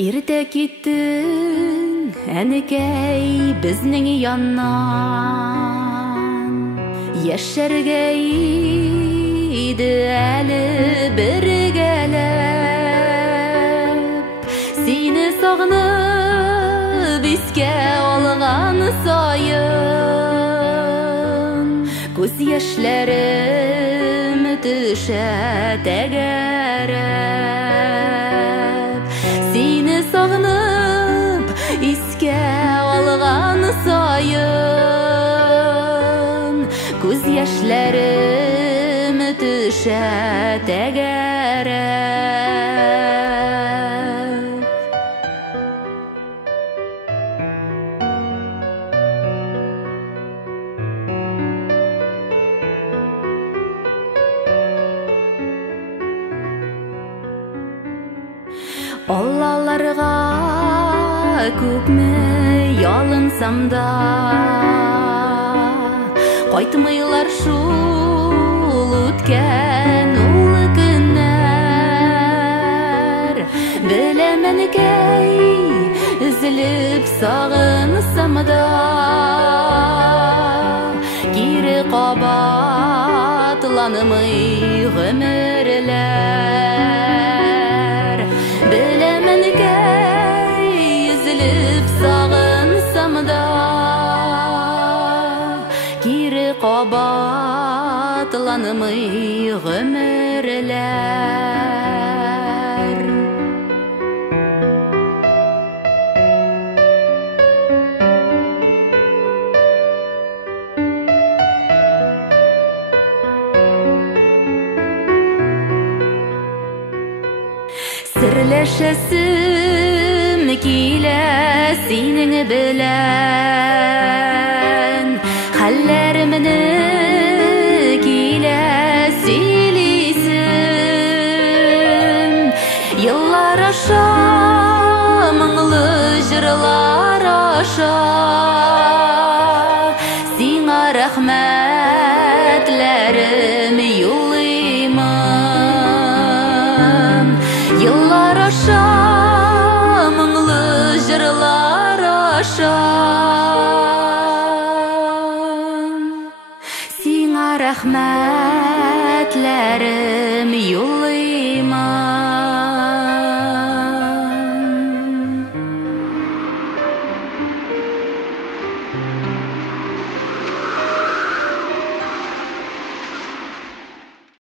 Иртә киттең, әнекәй, безнең яннан. Яшәргә иде әле бергәләп. Сине сагынып искә алган саен, күз яшьләрем төшә тәгәрәп. Сине сагынып искә алган саен, күз яшьләрем төшә тәгәрәп. Аллаларга күпме ялынсам да, кайтмыйлар шул үткән ул көннәр. Беләм әнекәй, өзелеп сагынсам да, кире кабатланмый гомерләр. Беләм әнекәй, өзелеп сагынсам да, кире кабатланмый гомерләр. Серләшәсем килә синең белән, хәлләремне килә сөйлисем. Еллар аша, моңлы җырлар аша, сиңа рәхмәтләрем юллыймын. Еллар аша, моңлы җырлар аша, сиңа рәхмәтләрем